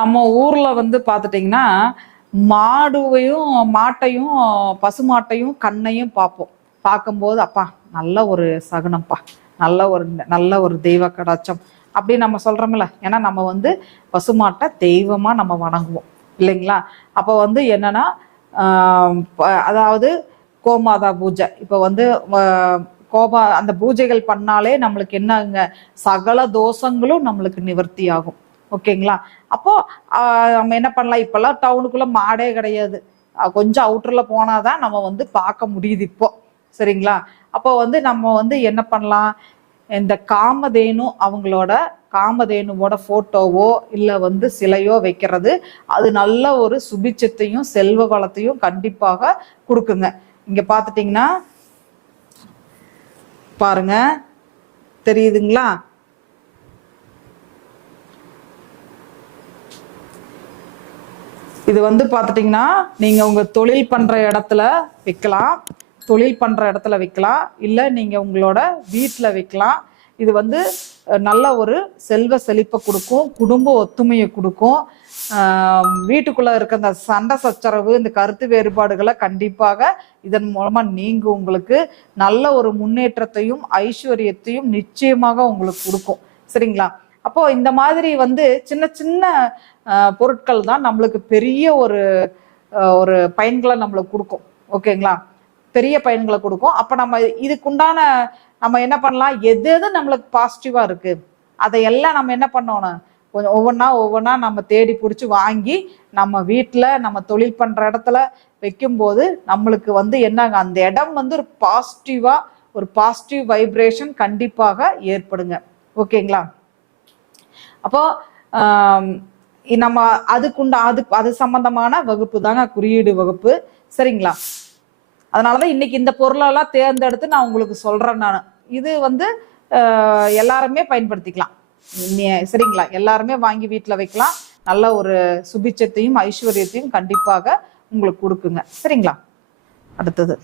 நம்ம ஊர்ல வந்து பாத்துட்டீங்கன்னா மாட்டையும் பசுமாட்டையும் கண்ணையும் பார்ப்போம். பார்க்கும்போது அப்பா நல்ல ஒரு சகுனம்ப்பா, நல்ல ஒரு தெய்வ கடாட்சம் அப்படின்னு நம்ம சொல்றோம்ல. ஏன்னா நம்ம வந்து பசுமாட்டை தெய்வமா நம்ம வணங்குவோம் இல்லைங்களா? அப்போ வந்து என்னன்னா அதாவது கோமாதா பூஜை, இப்போ வந்து அந்த பூஜைகள் பண்ணாலே நம்மளுக்கு என்னங்க, சகல தோஷங்களும் நம்மளுக்கு நிவர்த்தி ஆகும். ஓகேங்களா? அப்போ நம்ம என்ன பண்ணலாம், இப்பெல்லாம் டவுனுக்குள்ள மாடே கிடையாது, கொஞ்சம் அவுட்டர்ல போனாதான் நம்ம வந்து பார்க்க முடியுது இப்போ. சரிங்களா? அப்போ வந்து நம்ம வந்து என்ன பண்ணலாம், இந்த காமதேனுவோட போட்டோவோ இல்ல வந்து சிலையோ வைக்கிறது, அது நல்ல ஒரு சுபிச்சத்தையும் செல்வ வளத்தையும் கண்டிப்பாக கொடுக்குங்க. இங்க பாத்துட்டீங்கன்னா பாருங்க, தெரியுதுங்களா? இது வந்து பாத்துட்டீங்கன்னா நீங்க உங்க தொழில் பண்ற இடத்துல வைக்கலாம், இல்ல நீங்க உங்களோட வீட்டுல வைக்கலாம். இது வந்து நல்ல ஒரு செல்வ செழிப்பை கொடுக்கும், குடும்ப ஒத்துமையை கொடுக்கும். வீட்டுக்குள்ள இருக்க இந்த சண்டை சச்சரவு, இந்த கருத்து வேறுபாடுகளை கண்டிப்பாக இதன் மூலமா நீங்க உங்களுக்கு நல்ல ஒரு முன்னேற்றத்தையும் ஐஸ்வர்யத்தையும் நிச்சயமாக உங்களுக்கு கொடுக்கும். சரிங்களா? அப்போ இந்த மாதிரி வந்து சின்ன சின்ன பொருட்கள் தான் நம்மளுக்கு பெரிய ஒரு பயன்களை நம்மளுக்கு கொடுக்கும். ஓகேங்களா? பெரிய பயன்களை கொடுக்கும். அப்ப நம்ம இதுக்குண்டான நம்ம என்ன பண்ணலாம், எது எது நம்மளுக்கு பாசிட்டிவா இருக்கு அதையெல்லாம் நம்ம என்ன பண்ணணும், கொஞ்சம் ஒவ்வொன்றா நம்ம தேடி பிடிச்சி வாங்கி நம்ம வீட்டில் நம்ம தொழில் பண்ற இடத்துல வைக்கும்போது நம்மளுக்கு வந்து என்னங்க, அந்த இடம் வந்து ஒரு பாசிட்டிவ் வைப்ரேஷன் கண்டிப்பாக ஏற்படுங்க. ஓகேங்களா? அப்போ நம்ம அது சம்பந்தமான வகுப்பு தாங்க குறியீடு வகுப்பு. சரிங்களா? அதனாலதான் இன்னைக்கு இந்த பொருளெல்லாம் தேர்ந்தெடுத்து நான் உங்களுக்கு சொல்றேன். நான் இது வந்து எல்லாருமே பயன்படுத்திக்கலாம். சரிங்களா? எல்லாருமே வாங்கி வீட்டுல வைக்கலாம். நல்ல ஒரு சுபிச்சத்தையும் ஐஸ்வர்யத்தையும் கண்டிப்பாக உங்களுக்கு கொடுக்குங்க. சரிங்களா? அடுத்தது